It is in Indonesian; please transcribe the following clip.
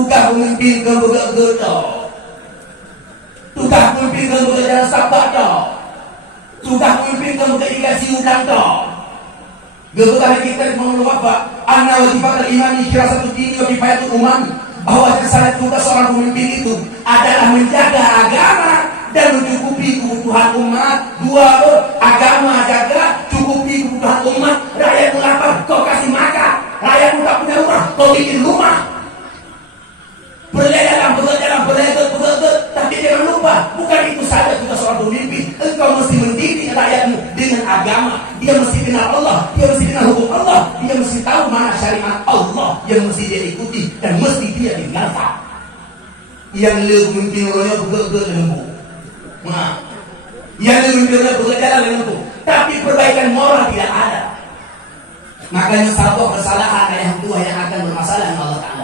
tukang pemimpin ke begitu, tukang pemimpin ke begitu sabar dah, tukang pemimpin ke begitu dikasih utang dah. Gebetan kita mengenal apa? Anna wajibah imani satu dini wajibatul umam, bahwa kesalahan tugas seorang pemimpin itu adalah menjaga agama dan mencukupi kebutuhan umat. Dua, agama jaga, cukupi kebutuhan umat. Rakyat lapar, kau kasih makan. Rakyat tak punya rumah, kau bikin rumah. Berledakan, tapi jangan lupa, bukan itu saja tugas seorang pemimpin. Engkau mesti mendidik rakyatmu dengan agama. Dia mesti kenal Allah, dia mesti kenal hukum Allah, dia mesti tahu mana syariat Allah yang mesti dia ikuti dan mesti dia tinggalkan. Yang lebih mungkin orangnya bekerja lembu, yang lebih mungkin bekerja lembu, tapi perbaikan moral tidak ada. Makanya satu kesalahan yang tua yang akan bermasalah dengan Allah Ta'ala.